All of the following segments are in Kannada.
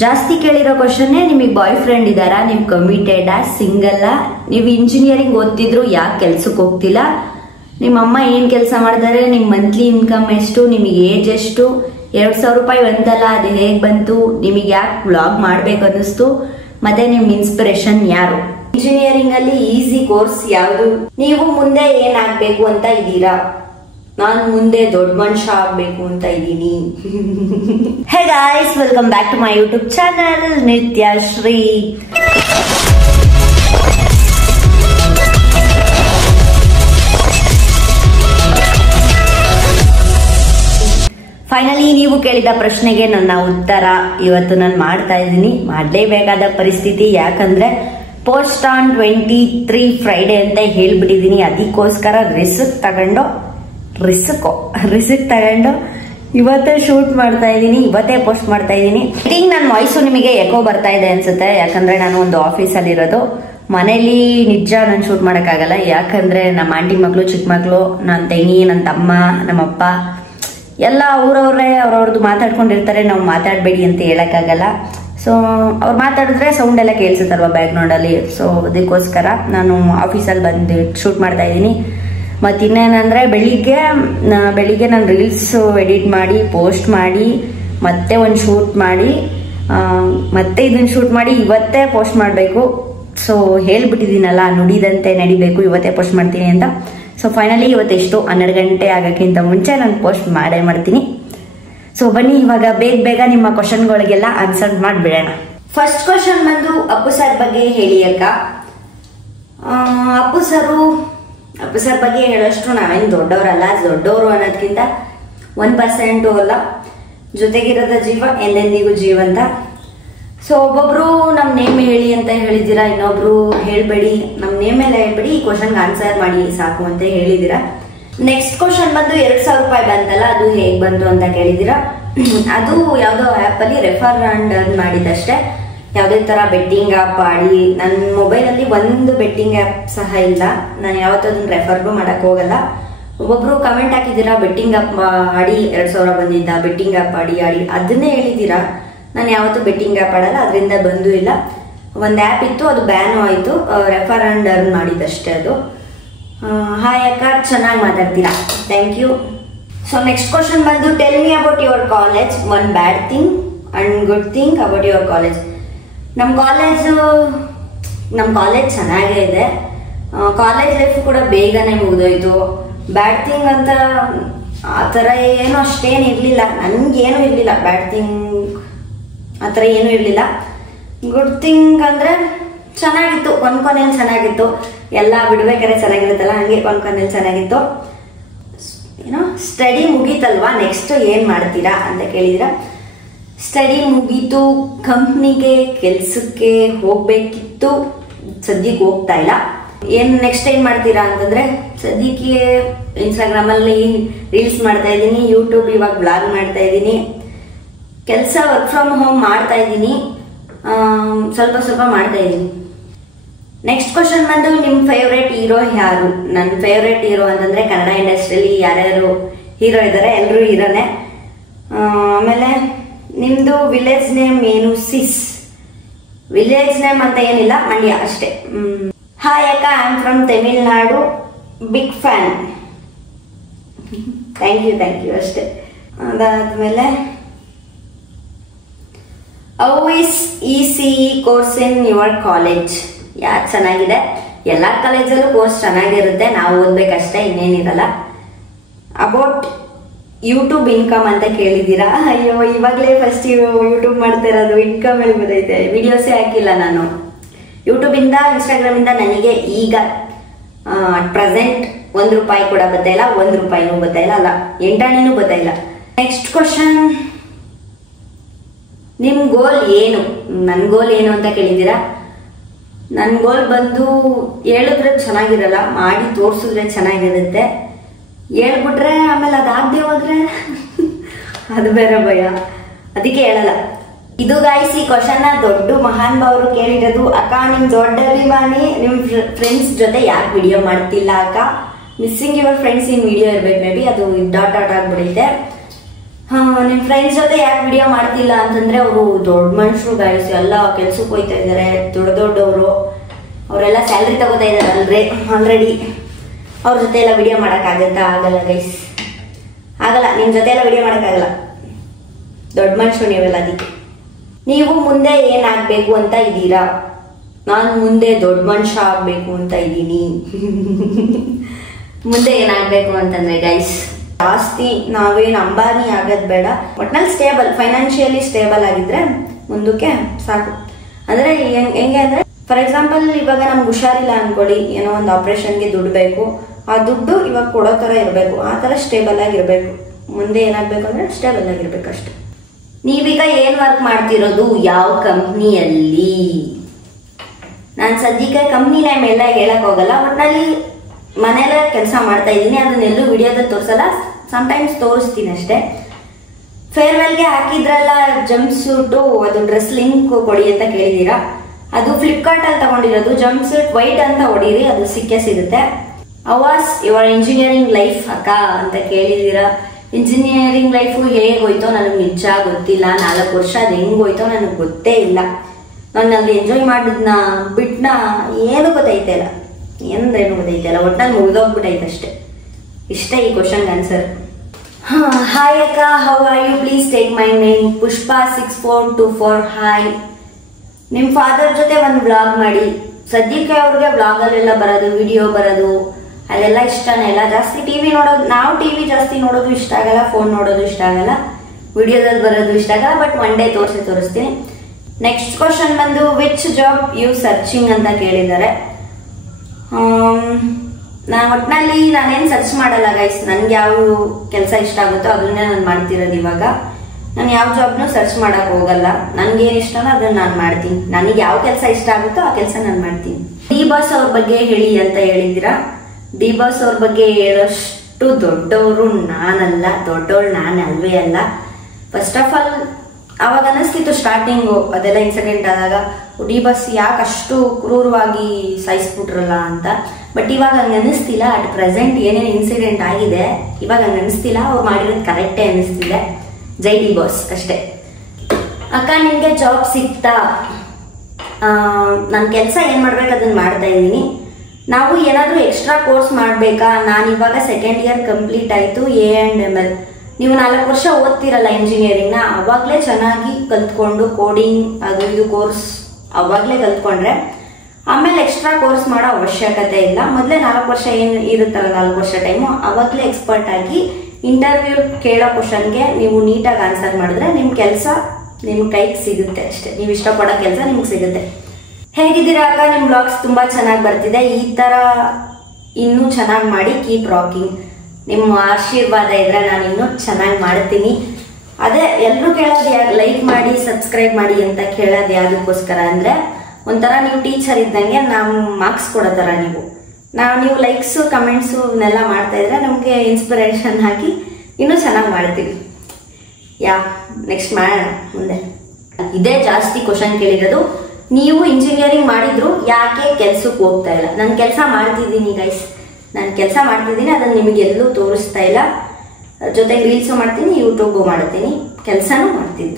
ಜಾಸ್ತಿ ಕೇಳಿರೋ ಕ್ವಶನ್, ನಿಮಗೆ ಬಾಯ್ ಫ್ರೆಂಡ್ ಇದಾರಾ, ನೀವು ಕಮಿಟೆಡಾ, ಸಿಂಗಲ್, ನೀವು ಇಂಜಿನಿಯರಿಂಗ್ ಓದ್ತಿದ್ರು ಯಾಕೆ ಕೆಲ್ಸಕ್ಕೆ ಹೋಗ್ತಿಲ್ಲ, ನಿಮ್ಮ ಅಮ್ಮ ಏನ್ ಕೆಲಸ ಮಾಡ್ತಾರೆ, ನಿಮ್ ಮಂತ್ಲಿ ಇನ್ಕಮ್ ಎಷ್ಟು, ನಿಮಗೆ ಏಜ್ ಎಷ್ಟು, 2,000 ರೂಪಾಯಿ ಬಂತಲ್ಲ ಅದು ಹೇಗ್ ಬಂತು, ನಿಮಗೆ ಯಾಕೆ ವ್ಲಾಗ್ ಮಾಡ್ಬೇಕು ಅನ್ನಿಸ್ತು, ಮತ್ತೆ ನಿಮ್ ಇನ್ಸ್ಪಿರೇಷನ್ ಯಾರು, ಇಂಜಿನಿಯರಿಂಗ್ ಅಲ್ಲಿ ಈಸಿ ಕೋರ್ಸ್ ಯಾವುದು, ನೀವು ಮುಂದೆ ಏನಾಗ್ಬೇಕು ಅಂತ ಇದ್ದೀರಾ, ನಾನು ಮುಂದೆ ದೊಡ್ಡ ಮನುಷ್ಯ ಆಗ್ಬೇಕು ಅಂತ ಇದ್ದೀನಿ. Hey guys, welcome back to my YouTube channel Nithyashree. Finally ನೀವು ಕೇಳಿದ ಪ್ರಶ್ನೆಗೆ ನನ್ನ ಉತ್ತರ ಇವತ್ತು ನಾನು ಮಾಡ್ತಾ ಇದ್ದೀನಿ. ಮಾಡಲೇಬೇಕಾದ ಪರಿಸ್ಥಿತಿ, ಯಾಕಂದ್ರೆ ಪೋಸ್ಟ್ ಆನ್ 23 ಫ್ರೈಡೆ ಅಂತ ಹೇಳ್ಬಿಟ್ಟಿದೀನಿ. ಅದಕ್ಕೋಸ್ಕರ ರಿಸ್ಕ್ ತಗೊಂಡು ಇವತ್ತೇ ಶೂಟ್ ಮಾಡ್ತಾ ಇದ್ದೀನಿ, ಇವತ್ತೇ ಪೋಸ್ಟ್ ಮಾಡ್ತಾ ಇದ್ದೀನಿ. ಈಗ ನನ್ನ ವಾಯ್ಸು ನಿಮಗೆ ಎಕೋ ಬರ್ತಾ ಇದೆ ಅನ್ಸುತ್ತೆ, ಯಾಕಂದ್ರೆ ನಾನು ಒಂದು ಆಫೀಸಲ್ಲಿ ಇರೋದು. ಮನೇಲಿ ನಿಜ ನಾನು ಶೂಟ್ ಮಾಡೋಕ್ಕಾಗಲ್ಲ, ಯಾಕಂದ್ರೆ ನಮ್ಮ ಆಂಟಿ ಮಕ್ಕಳು, ಚಿಕ್ಕ ಮಕ್ಕಳು, ನನ್ನ ತಂಗಿ, ನನ್ನ ತಮ್ಮ, ನಮ್ಮಪ್ಪ ಎಲ್ಲ ಅವ್ರವ್ರದ್ದು ಮಾತಾಡ್ಕೊಂಡಿರ್ತಾರೆ. ನಾವು ಮಾತಾಡಬೇಡಿ ಅಂತ ಹೇಳಕ್ಕಾಗಲ್ಲ. ಸೊ ಅವ್ರು ಮಾತಾಡಿದ್ರೆ ಸೌಂಡ್ ಎಲ್ಲ ಕೇಳಿಸುತ್ತಲ್ವ ಬ್ಯಾಕ್ ಗ್ರೌಂಡ್ ಅಲ್ಲಿ. ಸೊ ಅದಕ್ಕೋಸ್ಕರ ನಾನು ಆಫೀಸಲ್ಲಿ ಬಂದು ಶೂಟ್ ಮಾಡ್ತಾ ಇದ್ದೀನಿ. ಮತ್ತೆ ಇನ್ನೇನಂದ್ರೆ ಬೆಳಿಗ್ಗೆ ನಾನು ರೀಲ್ಸ್ ಎಡಿಟ್ ಮಾಡಿ ಪೋಸ್ಟ್ ಮಾಡಿ ಮತ್ತೆ ಒಂದು ಶೂಟ್ ಮಾಡಿ ಮತ್ತೆ ಇದನ್ನ ಶೂಟ್ ಮಾಡಿ ಇವತ್ತೇ ಪೋಸ್ಟ್ ಮಾಡಬೇಕು. ಸೊ ಹೇಳ್ಬಿಟ್ಟಿದ್ದೀನಲ್ಲ, ನುಡಿದಂತೆ ನಡಿಬೇಕು, ಇವತ್ತೇ ಪೋಸ್ಟ್ ಮಾಡ್ತೀನಿ ಅಂತ. ಸೊ ಫೈನಲಿ ಇವತ್ತೆಷ್ಟು 12 ಗಂಟೆ ಆಗೋಕ್ಕಿಂತ ಮುಂಚೆ ನಾನು ಪೋಸ್ಟ್ ಮಾಡ್ತೀನಿ. ಸೊ ಬನ್ನಿ ಇವಾಗ ಬೇಗ ನಿಮ್ಮ ಕ್ವಶನ್ಗಳಿಗೆಲ್ಲ ಆನ್ಸರ್ ಮಾಡಿಬಿಡೋಣ. ಫಸ್ಟ್ ಕ್ವಶನ್ ಬಂದು ಅಪ್ಪು ಸರ್ ಬಗ್ಗೆ ಹೇಳಿ ಅಕ್ಕ. ಅಪ್ಪು ಸರ್ ಬಗ್ಗೆ ಹೇಳೋಷ್ಟು ನಾವೇನು ದೊಡ್ಡವರಲ್ಲ. ದೊಡ್ಡವರು ಅನ್ನೋದಕ್ಕಿಂತ 1% ಅಲ್ಲ, ಜೊತೆಗಿರೋದ ಜೀವ ಎಂದೆಂದಿಗೂ ಜೀವಂತ. ಸೊ ಒಬ್ಬೊಬ್ರು ನಮ್ ನೇಮ್ ಹೇಳಿ ಅಂತ ಹೇಳಿದಿರಾ, ಇನ್ನೊಬ್ರು ಹೇಳ್ಬೇಡಿ, ನಮ್ ನೇಮ್ ಎಲ್ಲ ಹೇಳ್ಬೇಡಿ, ಈ ಕ್ವಶನ್ಗೆ ಆನ್ಸರ್ ಮಾಡಿ ಸಾಕು ಅಂತ ಹೇಳಿದಿರಾ. ನೆಕ್ಸ್ಟ್ ಕ್ವಶನ್ ಬಂದು 2,000 ರೂಪಾಯಿ ಬಂತಲ್ಲ, ಅದು ಹೇಗ್ ಬಂತು ಅಂತ ಕೇಳಿದಿರಾ. ಅದು ಯಾವ್ದೋ ಆ್ಯಪ್ ಅಲ್ಲಿ ರೆಫರ್ ಅಂಡ್ ಅರ್ನ್ ಮಾಡಿದಷ್ಟೇ, ಯಾವುದೇ ತರ ಬೆಟ್ಟಿಂಗ್ ಆ್ಯಪ್ ಆಡಿ. ನನ್ನ ಮೊಬೈಲಲ್ಲಿ ಒಂದು ಬೆಟ್ಟಿಂಗ್ ಆ್ಯಪ್ ಸಹ ಇಲ್ಲ, ನಾನು ಯಾವತ್ತೂ ಅದನ್ನ ರೆಫರ್ಗೂ ಮಾಡಕ್ ಹೋಗಲ್ಲ. ಒಬ್ಬೊಬ್ರು ಕಮೆಂಟ್ ಹಾಕಿದ್ದೀರಾ, ಬೆಟ್ಟಿಂಗ್ ಆ್ಯಪ್ ಆಡಿ 2,000 ಬಂದಿದ್ದ, ಬೆಟ್ಟಿಂಗ್ ಆ್ಯಪ್ ಆಡಿ ಅದನ್ನೇ ಹೇಳಿದ್ದೀರಾ. ನಾನು ಯಾವತ್ತೂ ಬೆಟ್ಟಿಂಗ್ ಆ್ಯಪ್ ಆಡಲ್ಲ, ಅದರಿಂದ ಬಂದೂ ಇಲ್ಲ. ಒಂದು ಆ್ಯಪ್ ಇತ್ತು, ಅದು ಬ್ಯಾನ್ ಆಯಿತು, ರೆಫರ್ ಅಂಡ್ ಅರ್ನ್ ಮಾಡಿದಷ್ಟೇ ಅದು. ಹಾಯ್ ಅಕ್ಕ, ಚೆನ್ನಾಗಿ ಮಾತಾಡ್ತೀರಾ, thank you. So next question ಬಂದು tell me about your college, one bad thing and good thing about your college. ನಮ್ಮ ಕಾಲೇಜ್ ಚೆನ್ನಾಗೇ ಇದೆ. ಕಾಲೇಜ್ ಲೈಫ್ ಕೂಡ ಬೇಗನೆ ಮುಗಿದೋಯ್ತು. ಬ್ಯಾಡ್ ಥಿಂಗ್ ಅಂತ ಆ ಥರ ಏನು ಅಷ್ಟೇನು ಇರಲಿಲ್ಲ, ನನಗೇನು ಇರಲಿಲ್ಲ. ಬ್ಯಾಡ್ ಥಿಂಗ್ ಆ ಥರ ಏನೂ ಇರಲಿಲ್ಲ. ಗುಡ್ ಥಿಂಗ್ ಅಂದರೆ ಚೆನ್ನಾಗಿತ್ತು, ಕೊನೆಯಲ್ಲಿ ಚೆನ್ನಾಗಿತ್ತು. ಎಲ್ಲ ಬಿಡ್ಬೇಕಾದ್ರೆ ಚೆನ್ನಾಗಿರುತ್ತಲ್ಲ, ಹಂಗೆ ಕೊನೆಯಲ್ಲಿ ಚೆನ್ನಾಗಿತ್ತು. ಏನೋ ಸ್ಟಡಿ ಮುಗೀತಲ್ವಾ, ನೆಕ್ಸ್ಟ್ ಏನು ಮಾಡ್ತೀರಾ ಅಂತ ಕೇಳಿದಿರ. ಸ್ಟಡಿ ಮುಗೀತು, ಕಂಪ್ನಿಗೆ ಕೆಲಸಕ್ಕೆ ಹೋಗ್ಬೇಕಿತ್ತು, ಸದ್ಯಕ್ಕೆ ಹೋಗ್ತಾ ಇಲ್ಲ. ನೆಕ್ಸ್ಟ್ ಏನು ಮಾಡ್ತೀರಾ ಅಂತಂದ್ರೆ, ಸದ್ಯಕ್ಕೆ ಇನ್ಸ್ಟಾಗ್ರಾಮಲ್ಲಿ ರೀಲ್ಸ್ ಮಾಡ್ತಾ ಇದ್ದೀನಿ, ಯೂಟ್ಯೂಬ್ ಇವಾಗ ಬ್ಲಾಗ್ ಮಾಡ್ತಾ ಇದ್ದೀನಿ, ಕೆಲಸ ವರ್ಕ್ ಫ್ರಮ್ ಹೋಮ್ ಮಾಡ್ತಾ ಇದ್ದೀನಿ, ಸ್ವಲ್ಪ ಮಾಡ್ತಾ ಇದ್ದೀನಿ. ನೆಕ್ಸ್ಟ್ ಕ್ವಶನ್ ಬಂದು ನಿಮ್ಮ ಫೇವ್ರೇಟ್ ಹೀರೋ ಯಾರು. ನನ್ನ ಫೇವ್ರೇಟ್ ಹೀರೋ ಅಂತಂದ್ರೆ ಕನ್ನಡ ಇಂಡಸ್ಟ್ರಿಯಲ್ಲಿ ಯಾರ್ಯಾರು ಹೀರೋ ಇದ್ದಾರೆ, ಎಲ್ಲರೂ ಹೀರೋನೇ. ಆಮೇಲೆ ನಿಮ್ದು ವಿಲೇಜ್ ನೇಮ್ ಏನು ಸಿಸ್. ವಿಲೇಜ್ ನೇಮ್ ಅಂತ ಏನಿಲ್ಲ, ಮಂಡ್ಯ ಅಷ್ಟೇ. ಹಾಯ್ ಅಕ್ಕ, I am from Tamil Nadu, big fan. Thank you ಅಷ್ಟೇ. ಅದಾದ್ಮೇಲೆ how is ECE course in your college. ಯಾಕೆ ಚೆನ್ನಾಗಿದೆ, ಎಲ್ಲ ಕಾಲೇಜಲ್ಲೂ ಕೋರ್ಸ್ ಚೆನ್ನಾಗಿರುತ್ತೆ, ನಾವು ಓದ್ಬೇಕಷ್ಟೇ, ಇನ್ನೇನಿರಲ್ಲ. ಅಬೌಟ್ ಯೂಟ್ಯೂಬ್ ಇನ್ಕಮ್ ಅಂತ ಕೇಳಿದ್ದೀರಾ. ಅಯ್ಯೋ, ಇವಾಗಲೇ ಫಸ್ಟ್ ಯೂಟ್ಯೂಬ್ ಮಾಡ್ತಾ ಇರೋದು, ಇನ್ಕಮ್ ಎಲ್ಲಿ ಗೊತ್ತೈತೆ, ವಿಡಿಯೋಸೇ ಹಾಕಿಲ್ಲ ನಾನು. ಯೂಟ್ಯೂಬಿಂದ ಇನ್ಸ್ಟಾಗ್ರಾಮಿಂದ ನನಗೆ ಈಗ ಪ್ರೆಸೆಂಟ್ 1 ರೂಪಾಯಿ ಕೂಡ ಬರ್ತಾಯಿಲ್ಲ, 1 ರೂಪಾಯಿನೂ ಬರ್ತಾಯಿಲ್ಲ, ಅಲ್ಲ 8 ಆಣೆನೂ ಬರ್ತಾಯಿಲ್ಲ. ನೆಕ್ಸ್ಟ್ ಕ್ವಶನ್, ನಿಮ್ಮ ಗೋಲ್ ಏನು. ನನ್ನ ಗೋಲ್ ಏನು ಅಂತ ಕೇಳಿದ್ದೀರಾ. ನನ್ನ ಗೋಲ್ ಬಂದು ಹೇಳಿದ್ರೆ ಚೆನ್ನಾಗಿರಲ್ಲ, ಮಾಡಿ ತೋರಿಸಿದ್ರೆ ಚೆನ್ನಾಗಿರುತ್ತೆ. ಹೇಳ್ಬಿಟ್ರೆ ಆಮೇಲೆ ಅದಾಗದೆ ಹೋದ್ರೆ ಅದು ಬೇರೆ ಭಯ, ಅದಕ್ಕೆ ಹೇಳಲ್ಲ. ಇದು ಗಾಯ್ಸ್, ಈ ಕ್ವಶನ್ ದೊಡ್ಡ ಮಹಾನ್ ಭಾವರು ಕೇಳಿರೋದು. ಅಕ್ಕ, ನಿಮ್ ದೊಡ್ಡ ಅಭಿಮಾನಿ, ನಿಮ್ ಫ್ರೆಂಡ್ಸ್ ಜೊತೆ ಯಾಕೆ ವಿಡಿಯೋ ಮಾಡ್ತಿಲ್ಲ ಅಕ್ಕ, missing your friends in video ಇರ್ಬೇಕು. ಮೇ ಬಿ ಅದು ಡಾಟ್ ಆಗ್ಬಿಡುತ್ತೆ. ನಿಮ್ಮ ಫ್ರೆಂಡ್ಸ್ ಜೊತೆ ಯಾಕೆ ವಿಡಿಯೋ ಮಾಡ್ತಿಲ್ಲ ಅಂತಂದ್ರೆ ಅವರು ದೊಡ್ಡ ಮನುಷ್ಯರು ಗೈಸ್, ಎಲ್ಲ ಕೆಲ್ಸಕ್ಕೆ ಹೋಗ್ತಾ ಇದ್ದಾರೆ, ದೊಡ್ಡವರು, ಅವರೆಲ್ಲ ಸ್ಯಾಲ್ರಿ ತಗೋತಾ ಇದ್ದಾರೆ ಆಲ್ರೆಡಿ. ಅವ್ರ ಜೊತೆ ಎಲ್ಲ ವಿಡಿಯೋ ಮಾಡೋಕ್ಕಾಗತ್ತಾ? ಆಗಲ್ಲ ಗೈಸ್, ಆಗಲ್ಲ. ನಿಮ್ಮ ಜೊತೆ ಎಲ್ಲ ವಿಡಿಯೋ ಮಾಡೋಕ್ಕಾಗಲ್ಲ, ದೊಡ್ಡ ಮನುಷ್ಯರು ನೀವೆಲ್ಲ. ಅದಕ್ಕೆ ನೀವು ಮುಂದೆ ಏನಾಗಬೇಕು ಅಂತ ಇದ್ದೀರಾ? ನಾನು ಮುಂದೆ ದೊಡ್ಡ ಮನುಷ್ಯ ಆಗಬೇಕು ಅಂತ ಇದ್ದೀನಿ. ಮುಂದೆ ಏನಾಗಬೇಕು ಅಂತಂದ್ರೆ ಗೈಸ್, ಜಾಸ್ತಿ ನಾವೇನು ಅಂಬಾನಿ ಆಗೋದು ಬೇಡ, ಒಟ್ನಲ್ಲಿ ಸ್ಟೇಬಲ್, ಫೈನಾನ್ಷಿಯಲಿ ಸ್ಟೇಬಲ್ ಆಗಿದ್ರೆ ಮುಂದಕ್ಕೆ ಸಾಕು. ಅಂದರೆ ಹೆಂಗೆ ಅಂದರೆ, ಫಾರ್ ಎಕ್ಸಾಂಪಲ್ ಇವಾಗ ನಮ್ಗೆ ಹುಷಾರಿಲ್ಲ ಅನ್ಕೊಳ್ಳಿ, ಏನೋ ಒಂದು ಆಪ್ರೇಷನ್ಗೆ ದುಡ್ಡು ಬೇಕು, ಆ ದುಡ್ಡು ಇವಾಗ ಕೊಡೋ ಥರ ಇರಬೇಕು, ಆ ಥರ ಸ್ಟೇಬಲ್ ಆಗಿರಬೇಕು. ಮುಂದೆ ಏನಾಗಬೇಕು ಅಂದರೆ ಸ್ಟೇಬಲ್ ಆಗಿರ್ಬೇಕು ಅಷ್ಟೆ. ನೀವೀಗ ಏನು ವರ್ಕ್ ಮಾಡ್ತಿರೋದು? ಯಾವ ಕಂಪ್ನಿಯಲ್ಲಿ? ನಾನು ಸದ್ಯಕ್ಕೆ ಕಂಪ್ನಿ ನೇಮ್ ಎಲ್ಲ ಹೇಳಕ್ ಹೋಗಲ್ಲ, ಒಟ್ನಲ್ಲಿ ಮನೇಲೆ ಕೆಲಸ ಮಾಡ್ತಾ ಇದ್ದೀನಿ. ಅದನ್ನೆಲ್ಲೂ ವಿಡಿಯೋದಲ್ಲಿ ತೋರಿಸಲ್ಲ, ಸಮ್ಟೈಮ್ಸ್ ತೋರಿಸ್ತೀನಿ ಅಷ್ಟೇ. ಫೇರ್ವೆಲ್ಗೆ ಹಾಕಿದ್ರಲ್ಲ ಜಂಪ್ ಸೂಟು, ಅದು ಡ್ರೆಸ್ ಲಿಂಕ್ ಕೊಡಿ ಅಂತ ಕೇಳಿದ್ದೀರಾ. ಅದು ಫ್ಲಿಪ್ಕಾರ್ಟಲ್ಲಿ ತಗೊಂಡಿರೋದು. ಜಂಪ್ ಸೂಟ್ ವೈಟ್ ಅಂತ ಹೊಡೀರಿ, ಅದು ಸಿಗುತ್ತೆ. ಅವಾಸ್ ಯುವರ್ ಇಂಜಿನಿಯರಿಂಗ್ ಲೈಫ್ ಅಕ್ಕ ಅಂತ ಕೇಳಿದ್ದೀರಾ. ಇಂಜಿನಿಯರಿಂಗ್ ಲೈಫು ಹೇಗೆ ಹೋಯ್ತೋ ನನಗೆ ನಿಜ ಗೊತ್ತಿಲ್ಲ. 4 ವರ್ಷ ಅದು ಹೆಂಗೆ ಹೋಯ್ತೋ ನನಗೆ ಗೊತ್ತೇ ಇಲ್ಲ. ನಾನು ಅಲ್ಲಿ ಎಂಜಾಯ್ ಮಾಡಿದ್ನ ಬಿಟ್ನ ಏನು ಗೊತ್ತೈತೆ ಇಲ್ಲ, ಏನಂದ್ರೇನು ಗೊತ್ತೈತೆ ಇಲ್ಲ, ಒಟ್ನಲ್ಲಿ ಮುಗಿದೋಗ್ಬಿಟ್ಟೈತೆ ಅಷ್ಟೇ. ಇಷ್ಟ ಈ ಕ್ವಶನ್ಗೆ ಆನ್ಸರ್. ಹಾಯ್ ಅಕ್ಕ, how are you? Please take my name. Pushpa 6424. Hi. ನಿಮ್ಮ ಫಾದರ್ ಜೊತೆ ಒಂದು ಬ್ಲಾಗ್ ಮಾಡಿ. ಸದ್ಯಕ್ಕೆ ಅವ್ರಿಗೆ ಬ್ಲಾಗಲ್ಲೆಲ್ಲ ಬರೋದು, ವಿಡಿಯೋ ಬರೋದು ಅದೆಲ್ಲ ಇಷ್ಟನೇ ಇಲ್ಲ. ಜಾಸ್ತಿ ಟಿವಿ ನೋಡೋದು, ನಾವು ಟಿವಿ ಜಾಸ್ತಿ ನೋಡೋದು ಇಷ್ಟ ಆಗಲ್ಲ, ಫೋನ್ ನೋಡೋದು ಇಷ್ಟ ಆಗಲ್ಲ, ವಿಡಿಯೋದಲ್ಲಿ ಬರೋದು ಇಷ್ಟ ಆಗಲ್ಲ. ಬಟ್ ಒನ್ ಡೇ ತೋರಿಸ್ತೀನಿ. ನೆಕ್ಸ್ಟ್ ಕ್ವಶನ್ ಬಂದು ವಿಚ್ ಜಾಬ್ ಯು ಸರ್ಚಿಂಗ್ ಅಂತ ಕೇಳಿದ್ದಾರೆ. ಒಟ್ಟಿನಲ್ಲಿ ನಾನೇನು ಸರ್ಚ್ ಮಾಡಲ್ಲ ಗೈಸ್, ನನ್ಗೆ ಯಾವ ಕೆಲಸ ಇಷ್ಟ ಆಗುತ್ತೋ ಅದನ್ನೇ ನಾನು ಮಾಡ್ತಿರೋದು. ಇವಾಗ ನಾನು ಯಾವ ಜಾಬ್ನು ಸರ್ಚ್ ಮಾಡಕ್ ಹೋಗಲ್ಲ, ನನ್ಗೇನು ಇಷ್ಟನೋ ಅದನ್ನ ನಾನು ಮಾಡ್ತೀನಿ. ನನಗೆ ಯಾವ ಕೆಲಸ ಇಷ್ಟ ಆಗುತ್ತೋ ಆ ಕೆಲಸ ನಾನು ಮಾಡ್ತೀನಿ. ಡಿ ಬಾಸ್ ಅವ್ರ ಬಗ್ಗೆ ಹೇಳಿ ಅಂತ ಹೇಳಿದ್ದೀರಾ. ಡಿ ಬಾಸ್ ಅವ್ರ ಬಗ್ಗೆ ಹೇಳೋಷ್ಟು ದೊಡ್ಡವರು ನಾನಲ್ಲ, ದೊಡ್ಡವಳು ನಾನು ಅಲ್ವೇ ಅಲ್ಲ. ಫಸ್ಟ್ ಆಫ್ ಆಲ್ ಅವಾಗ ಅನ್ನಿಸ್ತಿತ್ತು ಸ್ಟಾರ್ಟಿಂಗು, ಅದೆಲ್ಲ ಇನ್ಸಿಡೆಂಟ್ ಆದಾಗ, ಡಿ ಬಾಸ್ ಯಾಕೆ ಅಷ್ಟು ಕ್ರೂರವಾಗಿ ಸಾಯಿಸ್ಬಿಟ್ರಲ್ಲ ಅಂತ. ಬಟ್ ಇವಾಗ ಹಂಗೆ ಅನ್ನಿಸ್ತಿಲ್ಲ. ಅಟ್ ಪ್ರೆಸೆಂಟ್ ಏನೇನು ಇನ್ಸಿಡೆಂಟ್ ಆಗಿದೆ ಇವಾಗ ಹಂಗೆ ಅನ್ನಿಸ್ತಿಲ್ಲ, ಅವ್ರು ಮಾಡಿರೋದು ಕರೆಕ್ಟೇ ಅನ್ನಿಸ್ತಿದೆ. ಜೈ ಡಿ ಬಾಸ್ ಅಷ್ಟೇ. ಅಕ್ಕ ನಿಮಗೆ ಜಾಬ್ ಸಿಗ್ತಾ? ನನ್ನ ಕೆಲಸ ಏನು ಮಾಡ್ಬೇಕು ಅದನ್ನು ಮಾಡ್ತಾ ಇದ್ದೀನಿ. ನಾವು ಏನಾದರೂ ಎಕ್ಸ್ಟ್ರಾ ಕೋರ್ಸ್ ಮಾಡಬೇಕಾ? ನಾನಿವಾಗ 2nd ಇಯರ್ ಕಂಪ್ಲೀಟ್ ಆಯಿತು A&ML. ನೀವು 4 ವರ್ಷ ಓದ್ತಿರಲ್ಲ ಇಂಜಿನಿಯರಿಂಗ್ನ, ಅವಾಗಲೇ ಚೆನ್ನಾಗಿ ಕಲ್ತ್ಕೊಂಡು ಕೋಡಿಂಗ್ ಅದು ಇದು ಕೋರ್ಸ್ ಅವಾಗಲೇ ಕಲ್ತ್ಕೊಂಡ್ರೆ ಆಮೇಲೆ ಎಕ್ಸ್ಟ್ರಾ ಕೋರ್ಸ್ ಮಾಡೋ ಅವಶ್ಯಕತೆ ಇಲ್ಲ. ಮೊದಲೇ 4 ವರ್ಷ ಏನು ಇರುತ್ತಲ್ಲ, 4 ವರ್ಷ ಟೈಮು, ಅವಾಗಲೇ ಎಕ್ಸ್ಪರ್ಟ್ ಆಗಿ ಇಂಟರ್ವ್ಯೂ ಕೇಳೋ ಕ್ವಶನ್ಗೆ ನೀವು ನೀಟಾಗಿ ಆನ್ಸರ್ ಮಾಡಿದ್ರೆ ನಿಮ್ಮ ಕೆಲಸ ನಿಮ್ಮ ಕೈಗೆ ಸಿಗುತ್ತೆ ಅಷ್ಟೇ. ನೀವು ಇಷ್ಟಪಡೋ ಕೆಲಸ ನಿಮ್ಗೆ ಸಿಗುತ್ತೆ. ಹೇಗಿದ್ದೀರಾ ಅಕ್ಕ? ನಿಮ್ಮ ಬ್ಲಾಗ್ಸ್ ತುಂಬ ಚೆನ್ನಾಗಿ ಬರ್ತಿದೆ. ಈ ಥರ ಇನ್ನೂ ಚೆನ್ನಾಗಿ ಮಾಡಿ, ಕೀಪ್ ರಾಕಿಂಗ್. ನಿಮ್ಮ ಆಶೀರ್ವಾದ ಇದ್ರೆ ನಾನು ಇನ್ನೂ ಚೆನ್ನಾಗಿ ಮಾಡ್ತೀನಿ. ಅದೇ ಎಲ್ಲರೂ ಕೇಳೋದು ಯಾರು ಲೈಕ್ ಮಾಡಿ ಸಬ್ಸ್ಕ್ರೈಬ್ ಮಾಡಿ ಅಂತ ಕೇಳೋದು ಯಾವುದಕ್ಕೋಸ್ಕರ ಅಂದರೆ, ಒಂಥರ ನೀವು ಟೀಚರ್ ಇದ್ದಂಗೆ ನಾವು ಮಾರ್ಕ್ಸ್ ಕೊಡೋ ಥರ ನೀವು ಲೈಕ್ಸು ಕಮೆಂಟ್ಸು ಇವನ್ನೆಲ್ಲ ಮಾಡ್ತಾಯಿದ್ರೆ ನಮಗೆ ಇನ್ಸ್ಪಿರೇಷನ್ ಹಾಕಿ ಇನ್ನೂ ಚೆನ್ನಾಗಿ ಮಾಡ್ತೀವಿ. ನೆಕ್ಸ್ಟ್ ಮಾಡೋಣ ಮುಂದೆ. ಇದೇ ಜಾಸ್ತಿ ಕ್ವಶನ್ ಕೇಳಿರೋದು. ನೀವು ಇಂಜಿನಿಯರಿಂಗ್ ಮಾಡಿದ್ರು ಯಾಕೆ ಕೆಲ್ಸಕ್ಕೆ ಹೋಗ್ತಾ ಇಲ್ಲ? ನಾನು ಕೆಲಸ ಮಾಡ್ತಿದ್ದೀನಿ ಗೈಸ್, ನಾನು ಕೆಲಸ ಮಾಡ್ತಿದ್ದೀನಿ, ಅದನ್ನು ನಿಮಗೆಲ್ಲೂ ತೋರಿಸ್ತಾ ಇಲ್ಲ. ಜೊತೆಗೆ ರೀಲ್ಸು ಮಾಡ್ತೀನಿ, ಯೂಟ್ಯೂಬು ಮಾಡ್ತೀನಿ, ಕೆಲಸನೂ ಮಾಡ್ತೀನಿ.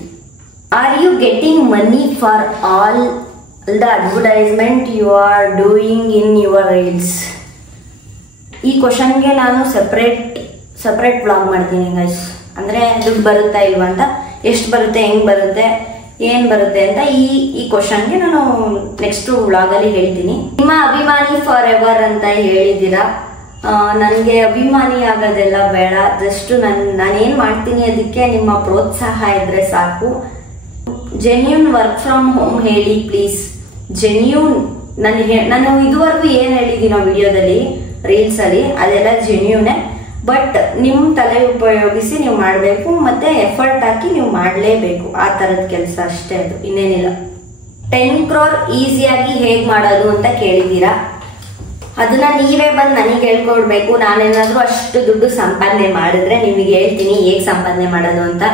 Are you getting money for all the advertisement you are doing in your reels? ಈ ಕ್ವಶನ್ಗೆ ನಾನು ಸಪ್ರೇಟ್ ಬ್ಲಾಗ್ ಮಾಡ್ತೀನಿ ಗೈಸ್. ಅಂದರೆ ದುಡ್ಡು ಬರುತ್ತಾ ಇಲ್ವಾ ಅಂತ, ಎಷ್ಟು ಬರುತ್ತೆ, ಹೆಂಗೆ ಬರುತ್ತೆ, ಏನು ಬರುತ್ತೆ ಅಂತ ಈ ಕ್ವಶನ್ಗೆ ನಾನು ನೆಕ್ಸ್ಟ್ ವ್ಲಾಗಲ್ಲಿ ಹೇಳ್ತೀನಿ. ನಿಮ್ಮ ಅಭಿಮಾನಿ ಫಾರ್ ಎವರ್ ಅಂತ ಹೇಳಿದ್ದೀರಾ. ನನಗೆ ಅಭಿಮಾನಿ ಆಗೋದೆಲ್ಲ ಬೇಡ, ಜಸ್ಟ್ ನಾನೇನು ಮಾಡ್ತೀನಿ ಅದಕ್ಕೆ ನಿಮ್ಮ ಪ್ರೋತ್ಸಾಹ ಇದ್ರೆ ಸಾಕು. ಜೆನ್ಯೂನ್ ವರ್ಕ್ ಫ್ರಮ್ ಹೋಮ್ ಹೇಳಿ ಪ್ಲೀಸ್. ಜೆನ್ಯೂನ್ ನಾನು ಇದುವರೆಗೂ ಏನು ಹೇಳಿದ್ದೀನೋ ವಿಡಿಯೋದಲ್ಲಿ, ರೀಲ್ಸಲ್ಲಿ, ಅದೆಲ್ಲ ಜೆನ್ಯೂನೇ. ಬಟ್ ನಿಮ್ಮ ತಲೆ ಉಪಯೋಗಿಸಿ ನೀವು ಮಾಡಬೇಕು, ಮತ್ತೆ ಎಫರ್ಟ್ ಹಾಕಿ ನೀವು ಮಾಡಲೇಬೇಕು. ಆ ಥರದ ಕೆಲಸ ಅಷ್ಟೇ, ಅದು ಇನ್ನೇನಿಲ್ಲ. 10 crore ಈಸಿಯಾಗಿ ಹೇಗೆ ಮಾಡೋದು ಅಂತ ಕೇಳಿದ್ದೀರಾ. ಅದನ್ನ ನೀವೇ ಬಂದು ನನಗೆ ಹೇಳ್ಕೊಡ್ಬೇಕು. ನಾನೇನಾದರೂ ಅಷ್ಟು ದುಡ್ಡು ಸಂಪಾದನೆ ಮಾಡಿದ್ರೆ ನಿಮಗೆ ಹೇಳ್ತೀನಿ ಹೇಗೆ ಸಂಪಾದನೆ ಮಾಡೋದು ಅಂತ.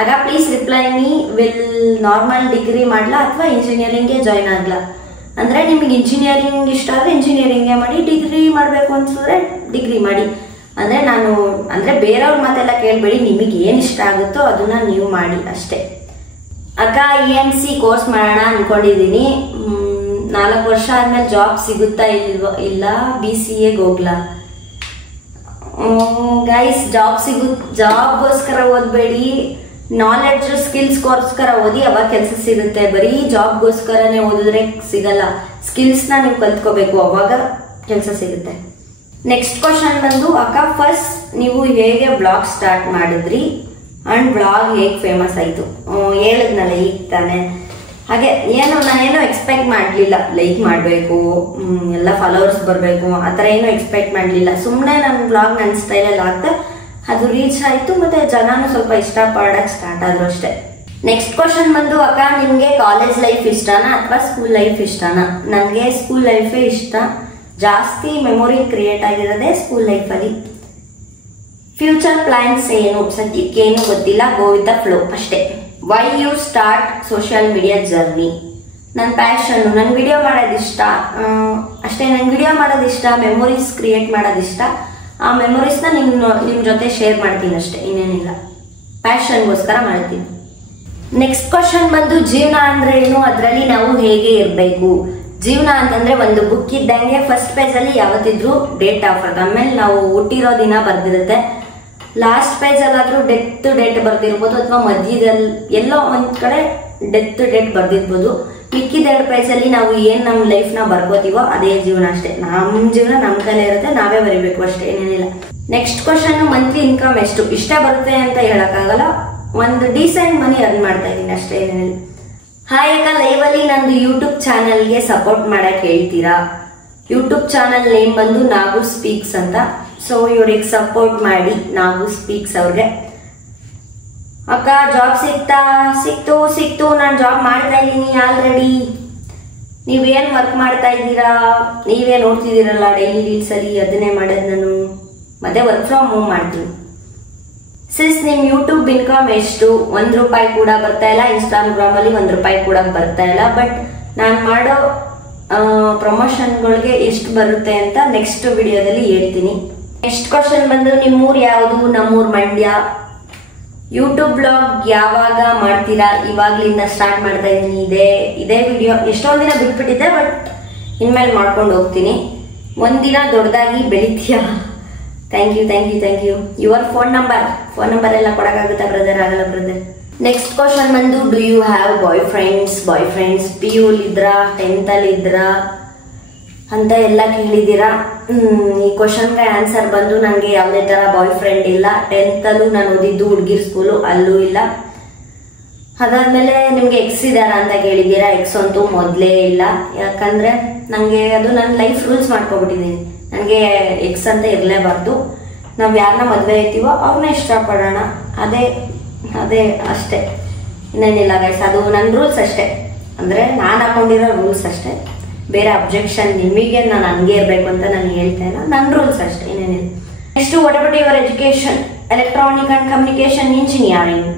ಆಗ please reply me. Will normal degree ಮಾಡಲಾ ಅಥವಾ ಇಂಜಿನಿಯರಿಂಗ್ಗೆ ಜಾಯ್ನ್ ಆಗಲಾ? ಅಂದರೆ ನಿಮಗೆ ಇಂಜಿನಿಯರಿಂಗ್ ಇಷ್ಟ ಆದರೆ ಇಂಜಿನಿಯರಿಂಗೇ ಮಾಡಿ, ಡಿಗ್ರಿ ಮಾಡಬೇಕು ಅನ್ಸಿದ್ರೆ ಡಿಗ್ರಿ ಮಾಡಿ. ಅಂದರೆ ಬೇರೆಯವ್ರ ಮಾತೆಲ್ಲ ಕೇಳಬೇಡಿ, ನಿಮಗೆ ಏನು ಇಷ್ಟ ಆಗುತ್ತೋ ಅದನ್ನ ನೀವು ಮಾಡಿ ಅಷ್ಟೇ. ಅಕ್ಕ EMC ಕೋರ್ಸ್ ಮಾಡೋಣ ಅನ್ಕೊಂಡಿದ್ದೀನಿ. 4 ವರ್ಷ ಆದ್ಮೇಲೆ ಜಾಬ್ ಸಿಗುತ್ತಾ ಇಲ್ಲ BCAಗೆ ಹೋಗ್ಲಾ? ಗೈಸ್, ಜಾಬ್ಗೋಸ್ಕರ ಓದಬೇಡಿ, ನಾಲೆಡ್ಜ್ ಸ್ಕಿಲ್ಸ್ಗೋಸ್ಕರ ಓದಿ, ಅವಾಗ ಕೆಲಸ ಸಿಗುತ್ತೆ. ಬರೀ ಜಾಬ್ಗೋಸ್ಕರನೇ ಓದಿದ್ರೆ ಸಿಗಲ್ಲ. ಸ್ಕಿಲ್ಸ್ನ ನೀವು ಕಲ್ತ್ಕೋಬೇಕು, ಅವಾಗ ಕೆಲಸ ಸಿಗುತ್ತೆ. ನೆಕ್ಸ್ಟ್ ಕ್ವಶನ್ ಬಂದು, ಅಕ್ಕ ಫಸ್ಟ್ ನೀವು ಹೇಗೆ ಬ್ಲಾಗ್ ಸ್ಟಾರ್ಟ್ ಮಾಡಿದ್ರಿ ಅಂಡ್ ಬ್ಲಾಗ್ ಹೇಗೆ ಫೇಮಸ್ ಆಯಿತು? ಹೇಳಿದ್ನಲ್ಲ ಈಗ ತಾನೆ. ಹಾಗೆ ನಾನೇನೋ ಎಕ್ಸ್ಪೆಕ್ಟ್ ಮಾಡಲಿಲ್ಲ, ಲೈಕ್ ಮಾಡಬೇಕು, ಎಲ್ಲ ಫಾಲೋವರ್ಸ್ ಬರಬೇಕು, ಆ ಥರ ಏನೂ ಎಕ್ಸ್ಪೆಕ್ಟ್ ಮಾಡಲಿಲ್ಲ. ಸುಮ್ಮನೆ ನನ್ನ ಬ್ಲಾಗ್ ನನ್ನ ಸ್ಟೈಲಲ್ಲಿ ಆಗ್ತಾ ಅದು ರೀಚ್ ಆಯಿತು, ಮತ್ತು ಜನನೂ ಸ್ವಲ್ಪ ಇಷ್ಟಪಡೋಕ್ಕೆ ಸ್ಟಾರ್ಟ್ ಆದರು ಅಷ್ಟೇ. ನೆಕ್ಸ್ಟ್ ಕ್ವಶನ್ ಬಂದು, ಅಕ್ಕ ನಿಮಗೆ ಕಾಲೇಜ್ ಲೈಫ್ ಇಷ್ಟನಾ ಅಥವಾ ಸ್ಕೂಲ್ ಲೈಫ್ ಇಷ್ಟನಾ? ನನಗೆ ಸ್ಕೂಲ್ ಲೈಫೇ ಇಷ್ಟ. ಜಾಸ್ತಿ ಮೆಮೊರಿ ಕ್ರಿಯೇಟ್ ಆಗಿರೋದೇ ಸ್ಕೂಲ್ ಲೈಫಲ್ಲಿ. ಫ್ಯೂಚರ್ ಪ್ಲಾನ್ಸ್ ಏನು? ಸದ್ಯಕ್ಕೆ ಏನು ಗೊತ್ತಿಲ್ಲ, ಗೋ ವಿತ್ ದ ಫ್ಲೋ ಅಷ್ಟೇ. Why you start social media journey? ನನ್ನ ಪ್ಯಾಷನ್, ನಂಗೆ ವಿಡಿಯೋ ಮಾಡೋದಿಷ್ಟ ಅಷ್ಟೇ. ನಂಗೆ ವಿಡಿಯೋ ಮಾಡೋದಿಷ್ಟ, ಮೆಮೊರೀಸ್ ಕ್ರಿಯೇಟ್ ಮಾಡೋದಿಷ್ಟ. ಆ ಮೆಮೊರೀಸ್ನ ನಿಮ್ಮ ಜೊತೆ ಶೇರ್ ಮಾಡ್ತೀನಿ ಅಷ್ಟೇ, ಇನ್ನೇನಿಲ್ಲ. ಪ್ಯಾಷನ್ಗೋಸ್ಕರ ಮಾಡ್ತೀನಿ. ನೆಕ್ಸ್ಟ್ ಕ್ವಶನ್ ಬಂದು, ಜೀವನ ಅಂದ್ರೆ ಏನು, ಅದರಲ್ಲಿ ನಾವು ಹೇಗೆ ಇರಬೇಕು? ಜೀವನ ಅಂತಂದ್ರೆ ಒಂದು ಬುಕ್ ಇದ್ದಂಗೆ, ಫಸ್ಟ್ ಪೇಜಲ್ಲಿ ಯಾವತ್ತಿದ್ರು ಡೇಟ್ ಆಫ್ ಬರ್ತದೆ, ಆಮೇಲೆ ನಾವು ಹುಟ್ಟಿರೋ ದಿನ ಬರ್ದಿರುತ್ತೆ. ಲಾಸ್ಟ್ ಪೇಜಲ್ಲಾದ್ರೂ ಡೇಟ್ ಬರ್ದಿರ್ಬೋದು, ಅಥವಾ ಮಧ್ಯದಲ್ಲಿ ಎಲ್ಲೋ ಒಂದ್ ಕಡೆ ಡೇಟ್ ಬರ್ದಿರ್ಬೋದು. ಮಿಕ್ಕಿದ 2 ಪೇಜಲ್ಲಿ ನಾವು ಏನ್ ನಮ್ಮ ಲೈಫ್ನ ಬರ್ಕೋತೀವೋ ಅದೇ ಜೀವನ ಅಷ್ಟೇ. ನಮ್ಮ ಜೀವನ ನಮ್ಮ ಕೈಲೇ ಇರುತ್ತೆ, ನಾವೇ ಬರೀಬೇಕು ಅಷ್ಟೇ, ಏನೇನಿಲ್ಲ. ನೆಕ್ಸ್ಟ್ ಕ್ವಶನ್, ಮಂತ್ಲಿ ಇನ್ಕಮ್ ಎಷ್ಟು? ಇಷ್ಟ ಬರುತ್ತೆ ಅಂತ ಹೇಳಕ್ಕಾಗಲ್ಲ, ಒಂದು ಡೀಸೆಂಟ್ ಮನಿ ಅರ್ನ್ ಮಾಡ್ತಾ ಇದ್ದೀನಿ ಅಷ್ಟೇ, ಏನೇನಿಲ್ಲ. ಹಾಯ್ ಅಕ್ಕ, ಲೈವಲ್ಲಿ ನಂದು ಯೂಟ್ಯೂಬ್ ಚಾನಲ್ಗೆ ಸಪೋರ್ಟ್ ಮಾಡಕ್ ಹೇಳ್ತೀರಾ? ಯೂಟ್ಯೂಬ್ ಚಾನಲ್ ನೇಮ್ ಬಂದು ನಾಗು ಸ್ಪೀಕ್ಸ್ ಅಂತ. ಸೊ ಇವ್ರಿಗೆ ಸಪೋರ್ಟ್ ಮಾಡಿ, ನಾಗು ಸ್ಪೀಕ್ಸ್ ಅವ್ರಿಗೆ. ಅಕ್ಕ ಜಾಬ್ ಸಿಕ್ತು. ನಾನು ಜಾಬ್ ಮಾಡ್ತಾ ಇದ್ದೀನಿ ಆಲ್ರೆಡಿ. ನೀವೇನು ವರ್ಕ್ ಮಾಡ್ತಾ ಇದ್ದೀರಾ? ನೀವೇ ನೋಡ್ತಿದ್ದೀರಲ್ಲ ಡೈಲಿ ರೀಲ್ಸಲ್ಲಿ, ಅದನ್ನೇ ಮಾಡೋದು ನಾನು. ಮತ್ತೆ ವರ್ಕ್ ಫ್ರಮ್ ಹೋಮ್ ಮಾಡ್ತೀನಿ. ಸಿಸ್, ನಿಮ್ ಯೂಟ್ಯೂಬ್ ಇನ್ಕಮ್ ಎಷ್ಟು? ₹1 ಕೂಡ ಬರ್ತಾ ಇಲ್ಲ. ಇನ್ಸ್ಟಾಗ್ರಾಮ್ ಅಲ್ಲಿ ₹1 ಕೂಡ ಬರ್ತಾ ಇಲ್ಲ. ಬಟ್ ನಾನು ಮಾಡೋ ಪ್ರಮೋಷನ್ಗಳಿಗೆ ಎಷ್ಟು ಬರುತ್ತೆ ಅಂತ ನೆಕ್ಸ್ಟ್ ವಿಡಿಯೋದಲ್ಲಿ ಹೇಳ್ತೀನಿ. ನೆಕ್ಸ್ಟ್ ಕ್ವಶನ್ ಬಂದು, ನಿಮ್ಮೂರು ಯಾವುದು? ನಮ್ಮೂರು ಮಂಡ್ಯ. ಯೂಟ್ಯೂಬ್ ಬ್ಲಾಗ್ ಯಾವಾಗ ಮಾಡ್ತೀರಾ? ಇವಾಗ್ಲಿಂದ ಸ್ಟಾರ್ಟ್ ಮಾಡ್ತಾ ಇದ್ದೀನಿ. ಇದೇ ವಿಡಿಯೋ ಎಷ್ಟೊಂದು ದಿನ ಬಿಟ್ಬಿಟ್ಟಿದ್ದೆ, ಬಟ್ ಇನ್ಮೇಲೆ ಮಾಡ್ಕೊಂಡು ಹೋಗ್ತೀನಿ. ಒಂದಿನ ದೊಡ್ಡದಾಗಿ ಬೆಳಿತೀಯಾ? Thank you. Your phone number ಎಲ್ಲ ಕೊಡಕ್ಕಾಗುತ್ತಾ ಬ್ರದರ್? ಆಗಲ್ಲ ಬ್ರದರ್. ನೆಕ್ಸ್ಟ್ ಕ್ವಶನ್ ಬಂದು, ಡು ಯು ಹ್ಯಾವ್ ಬಾಯ್ ಫ್ರೆಂಡ್ಸ್? PU ಇದ್ರಾ, 10th ಅಲ್ಲಿ ಇದ್ರಾ ಅಂತ ಎಲ್ಲ ಕೇಳಿದ್ದೀರಾ. ಈ ಕ್ವಶನ್ಗೆ ಆನ್ಸರ್ ಬಂದು, ನನಗೆ ಯಾವುದೇ ಥರ ಬಾಯ್ ಫ್ರೆಂಡ್ ಇಲ್ಲ. 10th ಅಲ್ಲೂ ನಾನು ಓದಿದ್ದು ಹುಡುಗಿರ್ ಸ್ಕೂಲು, ಅಲ್ಲೂ ಇಲ್ಲ. ಅದಾದ್ಮೇಲೆ ನಿಮ್ಗೆ ಎಕ್ಸ್ ಇದಾರ ಅಂತ ಕೇಳಿದ್ದೀರಾ. ಎಕ್ಸ್ ಅಂತೂ ಮೊದಲೇ ಇಲ್ಲ, ಯಾಕಂದ್ರೆ ನನಗೆ ಅದು ನನ್ನ ಲೈಫ್ ರೂಲ್ಸ್ ಮಾಡ್ಕೊಬಿಟ್ಟಿದ್ದೀನಿ. ನನಗೆ ಎಕ್ಸ್ ಅಂತ ಇರಲೇಬಾರ್ದು. ನಾವು ಯಾರನ್ನ ಮದುವೆ ಆಯ್ತೀವೋ ಅವ್ರನ್ನ ಇಷ್ಟಪಡೋಣ, ಅದೇ ಅಷ್ಟೇ, ಇನ್ನೇನಿಲ್ಲ ಗೈಸ್. ಅದು ನನ್ನ ರೂಲ್ಸ್ ಅಷ್ಟೇ, ಅಂದರೆ ನಾನು ಹಾಕೊಂಡಿರೋ ರೂಲ್ಸ್ ಅಷ್ಟೇ. ಬೇರೆ ಅಬ್ಜೆಕ್ಷನ್ ನಿಮಗೆ ನಾನು ಹಂಗೆ ಇರಬೇಕು ಅಂತ ನಾನು ಹೇಳ್ತಾ ಇಲ್ಲ, ನನ್ನ ರೂಲ್ಸ್ ಅಷ್ಟೇ, ಇನ್ನೇನಿಲ್ಲ. Next, what about your education? Electronic and communication engineering.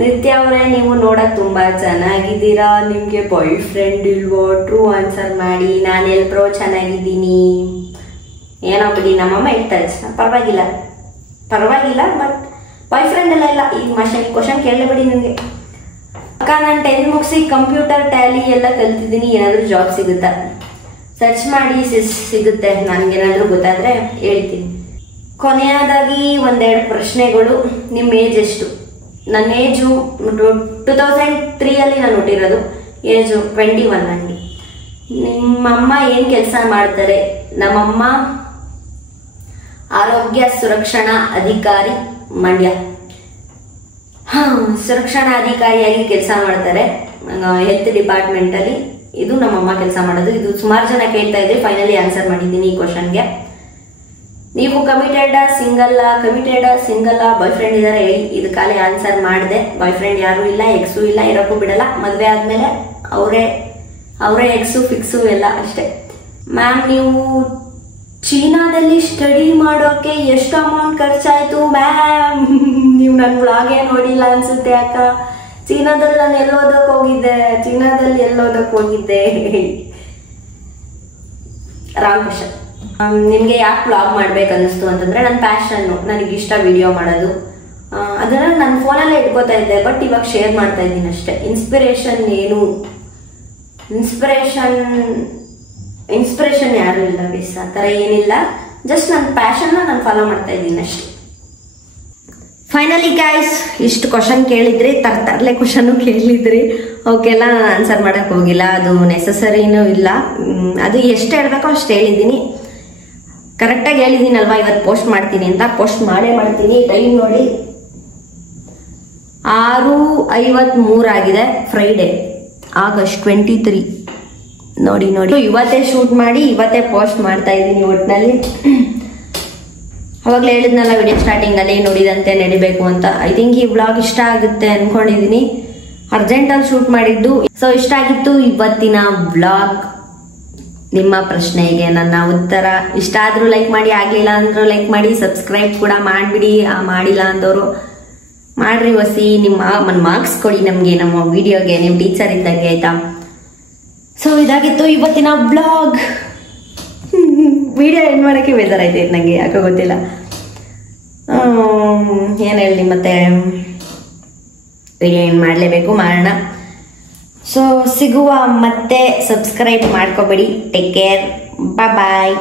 ನಿತ್ಯ ಅವರೇ, ನೀವು ನೋಡಕ್ ತುಂಬಾ ಚೆನ್ನಾಗಿದ್ದೀರಾ. ನಿಮ್ಗೆ ಬಾಯ್ ಫ್ರೆಂಡ್ ಇಲ್ವೋ? ಟ್ರೂ ಆನ್ಸರ್ ಮಾಡಿ. ನಾನು ಎಲ್ ಪ್ರೋ ಚೆನ್ನಾಗಿದ್ದೀನಿ. ಏನೋ ಬಿಡಿ, ನಮ್ಮಮ್ಮ ಹೇಳ್ತಾರೆ ಪರವಾಗಿಲ್ಲ, ಬಟ್ ಬಾಯ್ ಫ್ರೆಂಡ್ ಎಲ್ಲ ಇಲ್ಲ. ಈ ಕ್ವಶನ್ ಕೇಳಲೇಬೇಡಿ ನನಗೆ. ಅಕ್ಕ, ನಾನು 10th ಮುಗಿಸಿ ಕಂಪ್ಯೂಟರ್ ಟ್ಯಾಲಿ ಎಲ್ಲ ಕಲ್ತಿದ್ದೀನಿ. ಏನಾದರೂ ಜಾಬ್ ಸಿಗುತ್ತಾ? ಸರ್ಚ್ ಮಾಡಿ ಸಿಗುತ್ತೆ. ನನಗೇನಾದರೂ ಗೊತ್ತಾದರೆ ಹೇಳ್ತೀನಿ. ಕೊನೆಯದಾಗಿ 1-2 ಪ್ರಶ್ನೆಗಳು. ನಿಮ್ಮ ಏಜ್ ಎಷ್ಟು? ನನ್ನ ಏಜು 2003 ನಾನು ಹುಟ್ಟಿರೋದು. ಏಜು 21 ನನಗೆ. ನಿಮ್ಮಮ್ಮ ಏನು ಕೆಲಸ ಮಾಡ್ತಾರೆ? ನಮ್ಮಮ್ಮ ಆರೋಗ್ಯ ಸುರಕ್ಷಣಾ ಅಧಿಕಾರಿ, ಮಂಡ್ಯ. ಸುರಕ್ಷಣಾ ಅಧಿಕಾರಿಯಾಗಿ ಕೆಲಸ ಮಾಡ್ತಾರೆ, ಹೆಲ್ತ್ ಡಿಪಾರ್ಟ್ಮೆಂಟಲ್ಲಿ. ಇದು ನಮ್ಮಮ್ಮ ಕೆಲಸ ಮಾಡೋದು. ಇದು ಸುಮಾರು ಜನ ಕೇಳ್ತಾ ಇದ್ರೆ ಫೈನಲಿ ಆನ್ಸರ್ ಮಾಡಿದ್ದೀನಿ ಈ ಕ್ವಶನ್ಗೆ. ನೀವು ಕಮಿಟೆಡ್ ಸಿಂಗಲ್ ಬಾಯ್ ಫ್ರೆಂಡ್ ಇದಾರೆ ಹೇಳಿ. ಇದು ಖಾಲಿ ಆನ್ಸರ್ ಮಾಡಿದೆ. ಬಾಯ್ ಫ್ರೆಂಡ್ ಯಾರು ಇಲ್ಲ, ಎಕ್ಸು ಇಲ್ಲ, ಇರೋಕ್ಕೂ ಬಿಡಲ್ಲ. ಮದುವೆ ಆದ್ಮೇಲೆ ಅವರೇ ಎಕ್ಸು ಫಿಕ್ಸು ಎಲ್ಲ ಅಷ್ಟೇ. ಮ್ಯಾಮ್, ನೀವು ಚೀನಾದಲ್ಲಿ ಸ್ಟಡಿ ಮಾಡೋಕೆ ಎಷ್ಟು ಅಮೌಂಟ್ ಖರ್ಚಾಯ್ತು ಮ್ಯಾಮ್? ನೀವು ನನ್ನ ವ್ಲಾಗೇ ನೋಡಿಲ್ಲ ಅನ್ಸುತ್ತೆ ಅಕ್ಕ. ಚೀನಾದಲ್ಲಿ ನಾನು ಎಲ್ಲೋದಕ್ಕೆ ಹೋಗಿದ್ದೆ? Wrong question. ನಿಮಗೆ ಯಾಕೆ ವ್ಲಾಗ್ ಮಾಡ್ಬೇಕು ಅನ್ನಿಸ್ತು ಅಂತಂದರೆ ನನ್ನ ಪ್ಯಾಷನ್ನು, ನನಗಿಷ್ಟ ವಿಡಿಯೋ ಮಾಡೋದು. ಅದನ್ನು ನನ್ನ ಫೋನಲ್ಲೇ ಇಟ್ಕೋತಾ ಇದ್ದೆ, ಬಟ್ ಇವಾಗ ಶೇರ್ ಮಾಡ್ತಾ ಇದ್ದೀನಿ ಅಷ್ಟೇ. ಇನ್ಸ್ಪಿರೇಷನ್ ಏನು, ಇನ್ಸ್ಪಿರೇಷನ್ ಯಾರು ಇಲ್ಲ ಬೇಸ್, ಆ ಥರ ಏನಿಲ್ಲ. ಜಸ್ಟ್ ನನ್ನ ಪ್ಯಾಷನ್ನ ನಾನು ಫಾಲೋ ಮಾಡ್ತಾ ಇದ್ದೀನಿ ಅಷ್ಟೇ. ಫೈನಲಿ ಗೈಸ್, ಇಷ್ಟು ಕ್ವಶನ್ ಕೇಳಿದ್ರಿ, ತರ್ಲೆ ಕ್ವಶನ್ನು ಕೇಳಿದ್ರಿ. ಅವಕ್ಕೆಲ್ಲ ಆನ್ಸರ್ ಮಾಡಕ್ ಹೋಗಿಲ್ಲ, ಅದು ನೆಸಸರಿನೂ ಇಲ್ಲ. ಅದು ಎಷ್ಟು ಹೇಳ್ಬೇಕೋ ಅಷ್ಟು ಹೇಳಿದ್ದೀನಿ, ಕರೆಕ್ಟಾಗಿ ಹೇಳಿದ್ದೀನಲ್ವಾ. ಇವತ್ತು ಪೋಸ್ಟ್ ಮಾಡ್ತೀನಿ ಅಂತ, ಪೋಸ್ಟ್ ಮಾಡೇ ಮಾಡ್ತೀನಿ. ಟೈಮ್ ನೋಡಿ 6:53 ಆಗಿದೆ. Friday, August 23. ನೋಡಿ ಇವತ್ತೇ ಶೂಟ್ ಮಾಡಿ ಇವತ್ತೇ ಪೋಸ್ಟ್ ಮಾಡ್ತಾ ಇದ್ದೀನಿ. ಒಟ್ಟಿನಲ್ಲಿ ಅವಾಗಲೇ ಹೇಳಿದ್ನಲ್ಲ ವಿಡಿಯೋ ಸ್ಟಾರ್ಟಿಂಗಲ್ಲಿ, ನೋಡಿದಂತೆ ನಡಿಬೇಕು ಅಂತ. ಐ ಥಿಂಕ್ ಈ ವ್ಲಾಗ್ ಇಷ್ಟ ಆಗುತ್ತೆ ಅನ್ಕೊಂಡಿದ್ದೀನಿ. ಅರ್ಜೆಂಟಲ್ಲಿ ಶೂಟ್ ಮಾಡಿದ್ದು. ಸೊ ಇಷ್ಟ ಆಗಿತ್ತು ಇವತ್ತಿನ ವ್ಲಾಗ್. ನಿಮ್ಮ ಪ್ರಶ್ನೆಗೆ ನನ್ನ ಉತ್ತರ. ಇಷ್ಟ ಆದ್ರೂ ಲೈಕ್ ಮಾಡಿ, ಆಗ್ಲಿಲ್ಲ ಅಂದ್ರೂ ಲೈಕ್ ಮಾಡಿ, ಸಬ್ಸ್ಕ್ರೈಬ್ ಕೂಡ ಮಾಡಿಬಿಡಿ. ಮಾಡಿಲ್ಲ ಅಂದವರು ಮಾಡ್ರಿ. ನಿಮ್ಮ ಮಾರ್ಕ್ಸ್ ಕೊಡಿ ನಮಗೆ, ನಮ್ಮ ವಿಡಿಯೋಗೆ. ನೀವು ಟೀಚರ್ ಇದ್ದಂಗೆ, ಆಯ್ತಾ? ಸೊ ಇದಾಗಿತ್ತು ಇವತ್ತಿನ ಬ್ಲಾಗ್. ವಿಡಿಯೋ ಏನು ಮಾಡೋಕ್ಕೆ ಬೇಜಾರಾಯ್ತೈತೆ ನನಗೆ, ಯಾಕೋ ಗೊತ್ತಿಲ್ಲ. ಏನು ಹೇಳಿ, ಮತ್ತೆ ವಿಡಿಯೋ ಏನು ಮಾಡಲೇಬೇಕು, ಮಾಡೋಣ. ಸೊ ಸಿಗುವ, ಮತ್ತೆ ಸಬ್ಸ್ಕ್ರೈಬ್ ಮಾಡ್ಕೋಬೇಡಿ. ಟೇಕ್ ಕೇರ್, ಬಾಯ್.